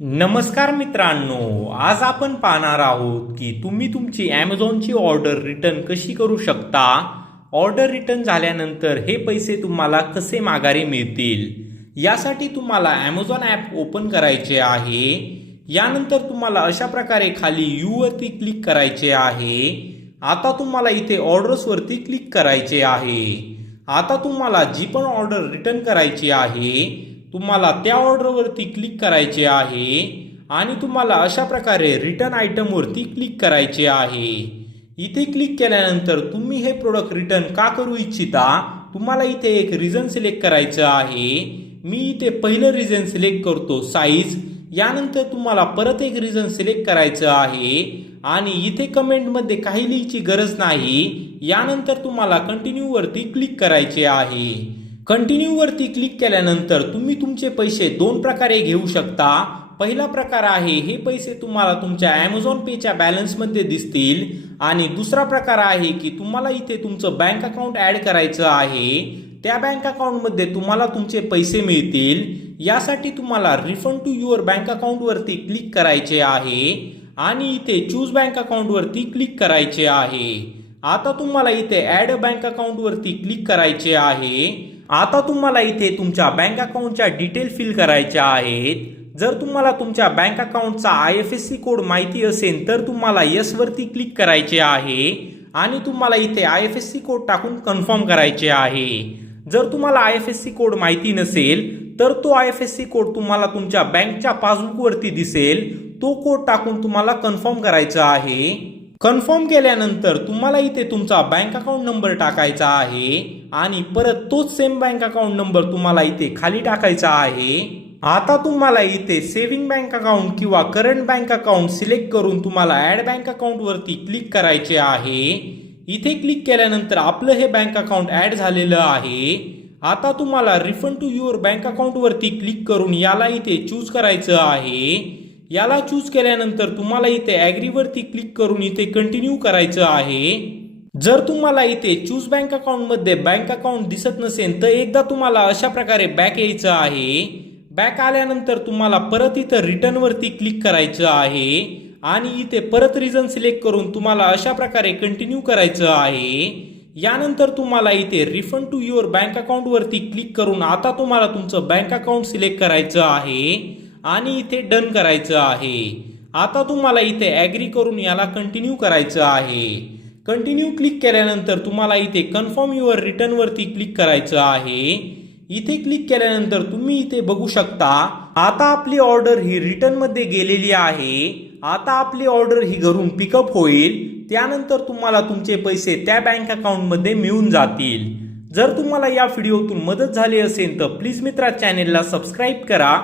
नमस्कार मित्रांनो, आज आपण पाहणार आहोत की तुम्ही तुमची ॲमेझॉनची ऑर्डर रिटर्न कशी करू शकता. ऑर्डर रिटर्न झाल्यानंतर हे पैसे तुम्हाला कसे माघारी मिळतील. यासाठी तुम्हाला ॲमेझॉन ॲप ओपन करायचे आहे. यानंतर तुम्हाला अशा प्रकारे खाली यू वरती क्लिक करायचे आहे. आता तुम्हाला इथे ऑर्डर्सवरती क्लिक करायचे आहे. आता तुम्हाला जी पण ऑर्डर रिटर्न करायची आहे तुम्हाला त्या ऑर्डरवरती क्लिक करायचे आहे आणि तुम्हाला अशा प्रकारे रिटर्न आयटमवरती क्लिक करायचे आहे. इथे क्लिक केल्यानंतर तुम्ही हे प्रोडक्ट रिटर्न का करू इच्छिता तुम्हाला इथे एक रिझन सिलेक्ट करायचं आहे. मी इथे पहिलं रिझन सिलेक्ट करतो साईज. यानंतर तुम्हाला परत एक रिझन सिलेक्ट करायचं आहे आणि इथे कमेंटमध्ये काही लिहायची गरज नाही. यानंतर तुम्हाला कंटिन्यू वरती क्लिक करायचे आहे. कंटिन्यू वरती क्लिक केल्यानंतर तुम्ही तुमचे पैसे दोन प्रकारे घेऊ शकता. पहिला प्रकार आहे हे पैसे तुम्हाला तुमच्या ॲमेझॉन पेच्या बॅलन्समध्ये दिसतील आणि दुसरा प्रकार आहे की तुम्हाला इथे तुमचं बँक अकाउंट ॲड करायचं आहे. त्या बँक अकाउंटमध्ये तुम्हाला तुमचे पैसे मिळतील. यासाठी तुम्हाला रिफंड टू युअर बँक अकाउंटवरती क्लिक करायचे आहे आणि इथे चूज बँक अकाउंटवरती क्लिक करायचे आहे. आता तुम्हाला इथे ॲड अ बँक अकाउंटवरती क्लिक करायचे आहे. आता तुम्हाला इथे तुमच्या बँक अकाउंटच्या डिटेल फिल करायच्या आहेत. जर तुम्हाला तुमच्या बँक अकाउंटचा IFSC कोड माहिती असेल तर तुम्हाला येस वरती क्लिक करायचे आहे आणि तुम्हाला इथे IFSC कोड टाकून कन्फर्म करायचे आहे. जर तुम्हाला IFSC कोड माहिती नसेल तर तो IFSC कोड तुम्हाला तुमच्या बँकच्या पासबुकवरती दिसेल. तो कोड टाकून तुम्हाला कन्फर्म करायचा आहे. कन्फर्म केल्यानंतर तुम्हाला इथे तुमचा बँक अकाउंट नंबर टाकायचा आहे आणि परत तोच सेम बँक अकाउंट नंबर तुम्हाला इथे खाली टाकायचा आहे. आता तुम्हाला इथे सेव्हिंग बँक अकाउंट किंवा करंट बँक अकाउंट सिलेक्ट करून तुम्हाला ॲड बँक अकाउंट वरती क्लिक करायचे आहे. इथे क्लिक केल्यानंतर आपलं हे बँक अकाउंट ॲड झालेलं आहे. आता तुम्हाला refund to your bank account वरती क्लिक करून याला इथे चूज करायचं आहे. याला चूज केल्यानंतर तुम्हाला इथे ॲग्री वरती क्लिक करून इथे कंटिन्यू करायचं आहे. जर तुम्हाला इथे चूज बँक अकाउंट मध्ये बँक अकाउंट दिसत नसेल तर एकदा तुम्हाला अशा प्रकारे बॅक यायचं आहे. बॅक आल्यानंतर तुम्हाला परत इथं रिटर्न वरती क्लिक करायचं आहे आणि इथे परत रिझन सिलेक्ट करून तुम्हाला अशा प्रकारे कंटिन्यू करायचं आहे. यानंतर तुम्हाला इथे refund to your bank account वरती क्लिक करून आता तुम्हाला तुमचं बँक अकाउंट सिलेक्ट करायचं आहे आणि इथे डन करायचं आहे. आता तुम्हाला इथे ॲग्री करून याला कंटिन्यू करायचं आहे. कंटिन्यू क्लिक केल्यानंतर तुम्हाला इथे कन्फर्म युअर रिटर्न वरती क्लिक करायचं आहे. इथे क्लिक केल्यानंतर तुम्ही इथे बघू शकता आता आपली ऑर्डर ही रिटर्न मध्ये गेलेली आहे. आता आपली ऑर्डर ही घरून पिकअप होईल. त्यानंतर तुम्हाला तुमचे पैसे त्या बँक अकाउंट मध्ये मिळून जातील. जर तुम्हाला या व्हिडिओतून मदत झाली असेल तर प्लीज मित्रा चॅनेलला सबस्क्राईब करा.